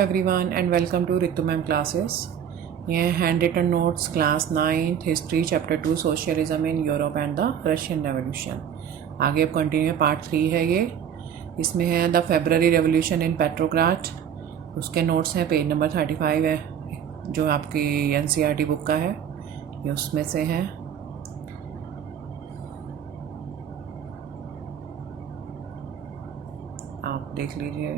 everyone and welcome to Ritu Ma'am classes. ये hand written notes class 9th history chapter 2 socialism in Europe and the Russian revolution. आगे अब continue part 3 है ये। इसमें है the February revolution in Petrograd. उसके notes हैं, page number 35 है जो आपकी एनसीईआरटी बुक का है, ये उसमें से है। आप देख लीजिए।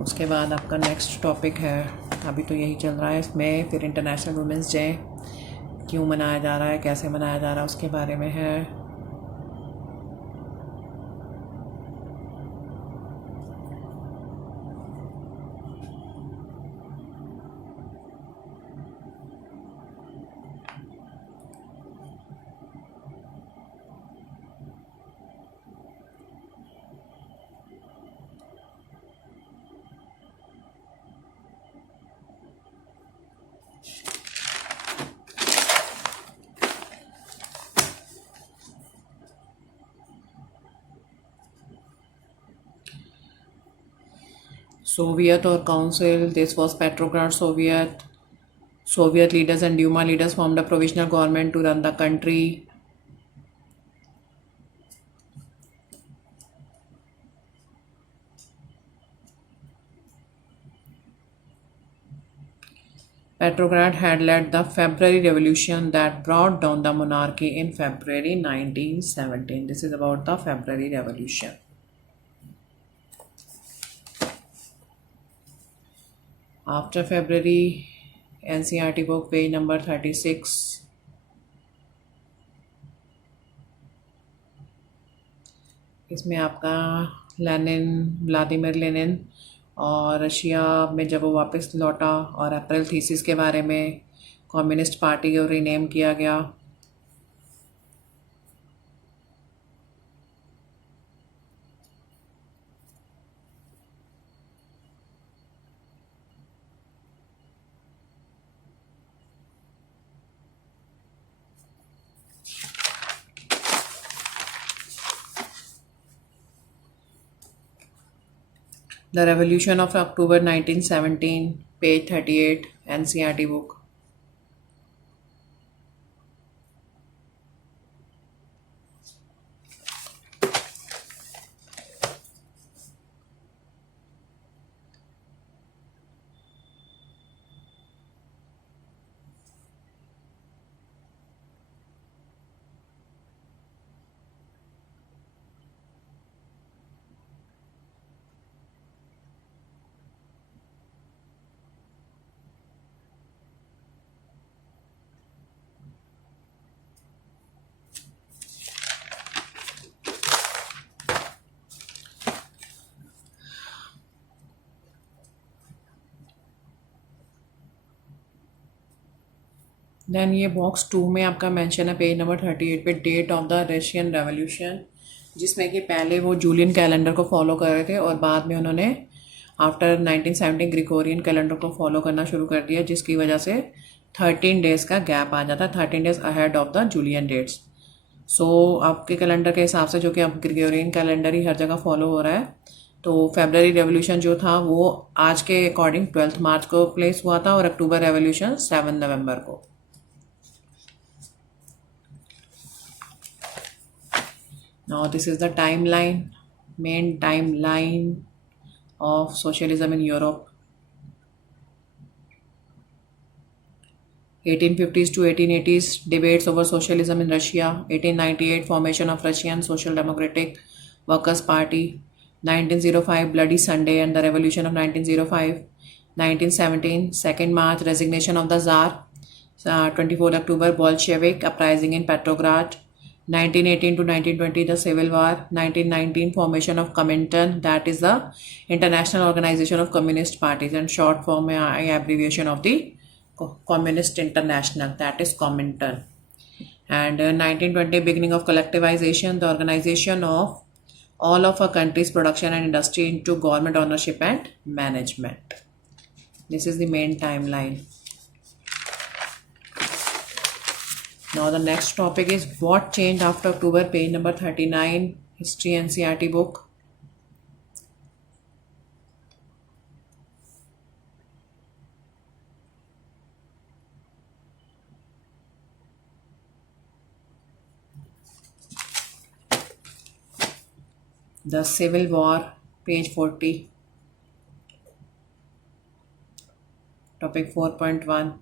उसके बाद आपका नेक्स्ट टॉपिक है, अभी तो यही चल रहा है इसमें, फिर इंटरनेशनल वुमेंस डे क्यों मनाया जा रहा है, कैसे मनाया जा रहा है, उसके बारे में है। Soviet or Council, this was Petrograd Soviet. Soviet leaders and Duma leaders formed a provisional government to run the country. Petrograd had led the February Revolution that brought down the monarchy in February 1917. This is about the February Revolution. After February, NCERT book, page number 36. इसमें आपका Lenin, Vladimir Lenin और रशिया में जब वो वापस लौटा और April thesis के बारे में कम्युनिस्ट पार्टी को रीनेम किया गया। The Revolution of October 1917, page 38, NCERT book. देन ये बॉक्स 2 में आपका मेंशन है पेज नंबर 38 पे, date of the Russian revolution, जिसमें कि पहले वो जूलियन कैलेंडर को फॉलो कर रहे थे और बाद में उन्होंने आफ्टर 1970 ग्रिगोरियन कैलेंडर को फॉलो करना शुरू कर दिया, जिसकी वजह से 13 डेज़ का गैप आ जाता है, 13 days ahead of the Julian dates. So आपके कैलेंडर के हिसाब से, जो कि अब ग्रिगोरियन कैलेंडर ही हर जगह फॉलो हो रहा है, तो फेब्रवरी रेवोल्यूशन जो था वो आज के अकॉर्डिंग 12 मार्च को प्लेस हुआ था और अक्टूबर रेवोल्यूशन 7 नवंबर को। Now this is the timeline, main timeline of socialism in Europe. 1850s to 1880s, debates over socialism in Russia. 1898, formation of Russian Social Democratic Workers' Party. 1905, Bloody Sunday and the Revolution of 1905. 1917, 2nd March, resignation of the Tsar. 24th October, Bolshevik uprising in Petrograd. 1918 to 1920, the Civil War. 1919, formation of Comintern, that is the International Organization of Communist Parties, and short form abbreviation of the Communist International, that is Comintern. And 1920, beginning of collectivization, the organization of all of a country's production and industry into government ownership and management. This is the main timeline. Now the next topic is what changed after October, page number 39, history NCERT book. The Civil War, page 40. Topic 4.1.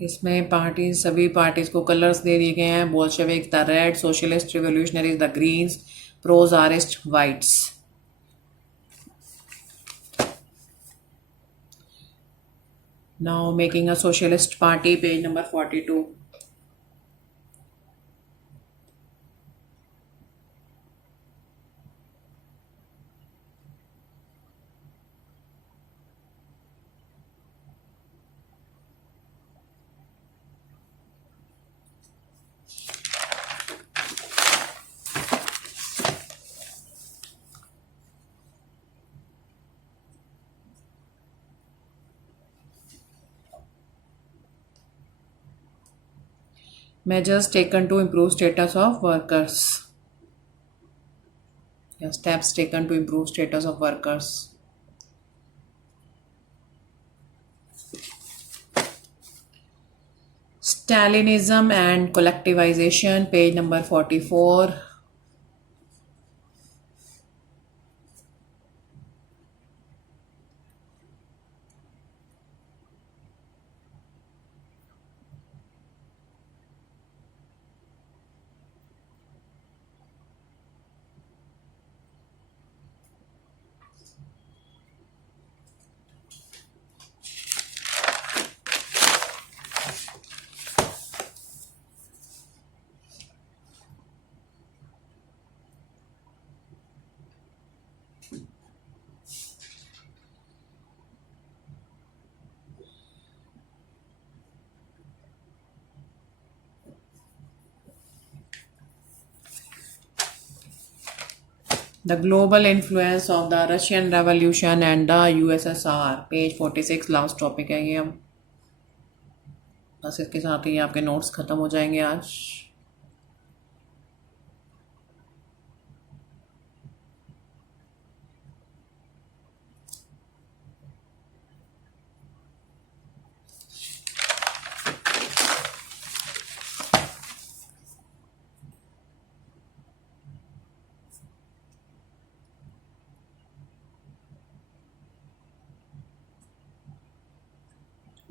इसमें पार्टी सभी पार्टीज को कलर्स दे दिए गए हैं. Bolshevik the red, socialist revolutionaries the greens, pro tsarist whites. Now making a socialist party, page number 42. Measures taken to improve status of workers. Yeah, steps taken to improve status of workers. Stalinism and collectivization, page number 44. The global influence of the Russian Revolution and the USSR, page 46. Last topic है ये. हम बस इसके साथ ही आपके नोट्स ख़त्म हो जाएंगे आज.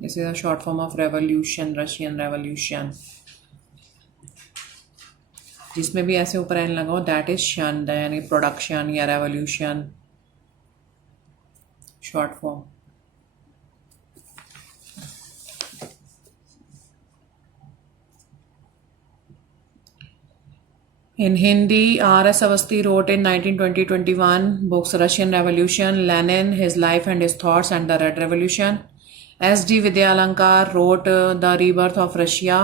This is a short form of revolution, Russian Revolution. जिसमें भी ऐसे ऊपर एन लगा हो दैट इज शन, यानी प्रोडक्शन या revolution, short form. In Hindi, R.S. Avasthi wrote in 1920-21 books Russian Revolution, Lenin, His Life and His Thoughts, and the Red Revolution. S.D. Vidyalankar wrote The Rebirth of Russia,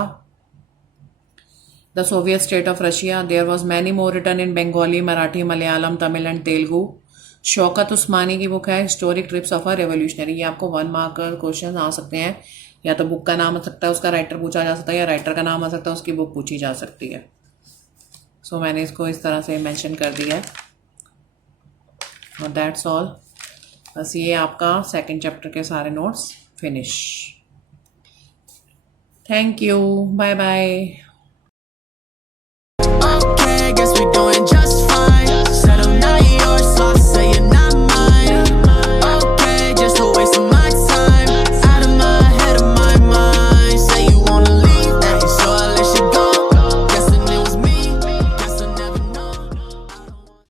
the Soviet State of Russia. There was many more written in Bengali, Marathi, Malayalam, Tamil and Telugu. Shaukat Usmani की book है historic trips of a revolutionary. ये आपको 1 mark question आ सकते हैं. या तो बुक का नाम आ सकता है, उसका राइटर पूछा जा सकता है, या राइटर का नाम आ सकता है, उसकी बुक पूछी जा सकती है. सो मैंने इसको इस तरह से मेंशन कर दिया है. और दैट्स ऑल. बस ये आपका सेकंड चैप्टर के सारे notes finish. Thank you. Bye bye.